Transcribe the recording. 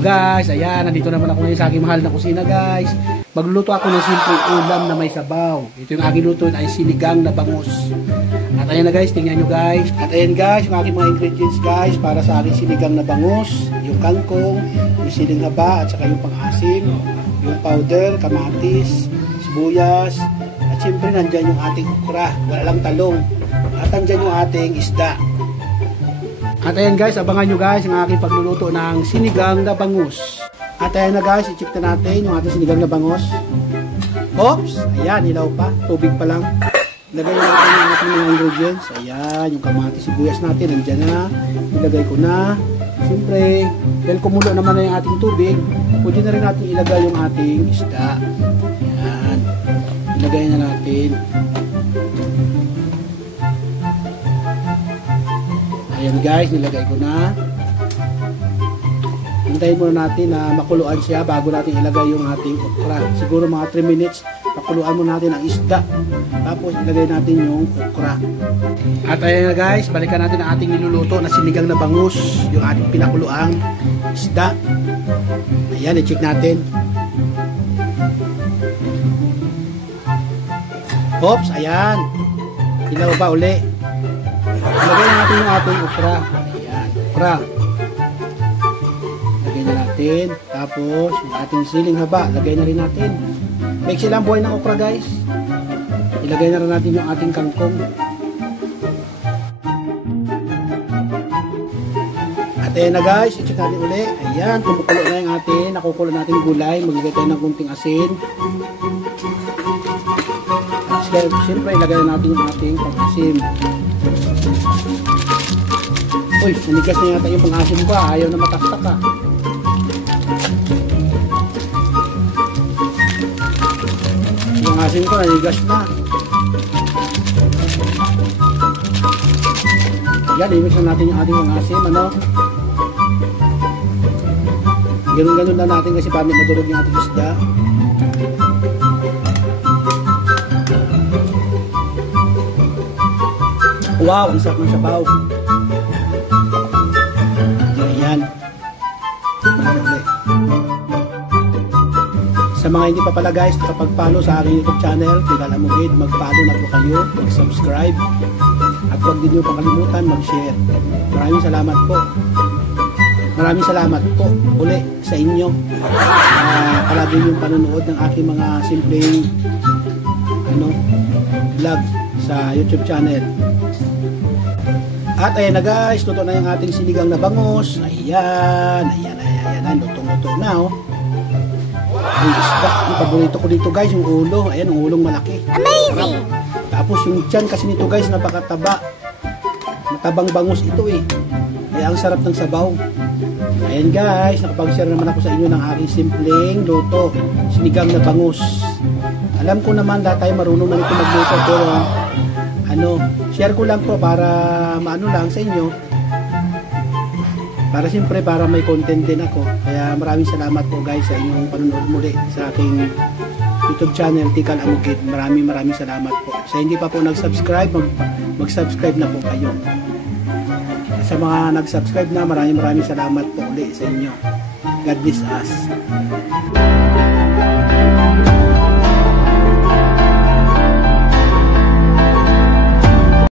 guys, ayan, nandito naman ako ngayon sa aking mahal na kusina guys. Magluluto ako ng simpleng ulam na may sabaw. Ito yung aking luto ay sinigang na bangus. At ayan na guys, tingnan nyo guys. At ayan guys, yung aking mga ingredients guys para sa aking sinigang na bangus. Yung kangkong, yung siling haba, at saka yung pang-asim, yung powder, kamatis, sibuyas, at syempre nandyan yung ating okra, wala lang talong. At nandyan yung ating isda. At ayan guys, abangan nyo guys ang aking pagluluto ng sinigang na bangus. At ayan na guys, i-check na natin yung ating sinigang na bangus. Oops! Ayan, ilaw pa. Tubig pa lang. Ilagay natin yung ating mga ingredients. Ayan, yung kamatis, sibuyas natin. Nandiyan na. Ilagay ko na. Siyempre, dahil kumulo naman na yung ating tubig, pwede na rin natin ilagay yung ating isda. Ayan. Ilagay na natin. Ayan guys, nilagay ko na. Hintayin muna natin na makuluan siya bago natin ilagay yung ating okra. Siguro mga 3 minutes, pakuluan muna natin ang isda. Tapos ilagay natin yung okra. At ayan na guys, balikan natin ang ating niluluto na sinigang na bangus. Yung ating pinakuluang isda. Ayan, i-check natin. Oops, ayan. Ilaw pa uli. Lagay natin yung ating okra. Ayan, okra. Lagay na natin. Tapos, yung ating siling haba. Lagay na rin natin. Make silang buhay ng okra guys. Ilagay na rin natin yung ating kangkong. At ayan na guys, i-check natin uli. Ayan, kumukulo na yung ating, nakukulo natin gulay. Maglagay tayo ng kunting asin. At siyempre, ilagay na natin yung ating pang-asin. Uy, nanigas na yata yung pang-asim ko. Ayaw na mataktak ah. Yung asim ko nanigas na. Yan, i-mix na natin yung ating pang-asim. Ano? Ganun-ganun na natin kasi paano madurog yung ating isda. Wow, ang sarap ng sabaw. Ayan. Sa mga hindi pa pala guys, nakapag-follow sa aking YouTube channel, Tikal Amugid, mag-follow na po kayo, mag-subscribe, at huwag din nyo pakalimutan mag-share. Maraming salamat po. Maraming salamat po uli sa inyo. Palagi yung panonood ng aking mga simpleng vlog sa YouTube channel. At ayan na guys, luto na yung ating sinigang na bangus. Ayan, lutong-luto na oh. Ang isda, yung paborito ko dito guys, yung ulo. Ayan, yung ulong malaki. Amazing! Tapos yung tiyan kasi nito guys, napakataba. Matabang bangus ito eh. Kaya ang sarap ng sabaw. Ayan guys, nakapag-share naman ako sa inyo ng aking simpleng luto, sinigang na bangus. Alam ko naman lahat tayo marunong na ito magluto, pero share ko lang po para maano lang sa inyo. Para siyempre para may content din ako. Kaya maraming salamat po guys sa inyong panonood muli sa aking YouTube channel, Tikal Amugid. Maraming salamat po. Sa hindi pa po nag-subscribe, mag-subscribe na po kayo. Sa mga nag-subscribe na, maraming salamat po ulit sa inyo. God bless us.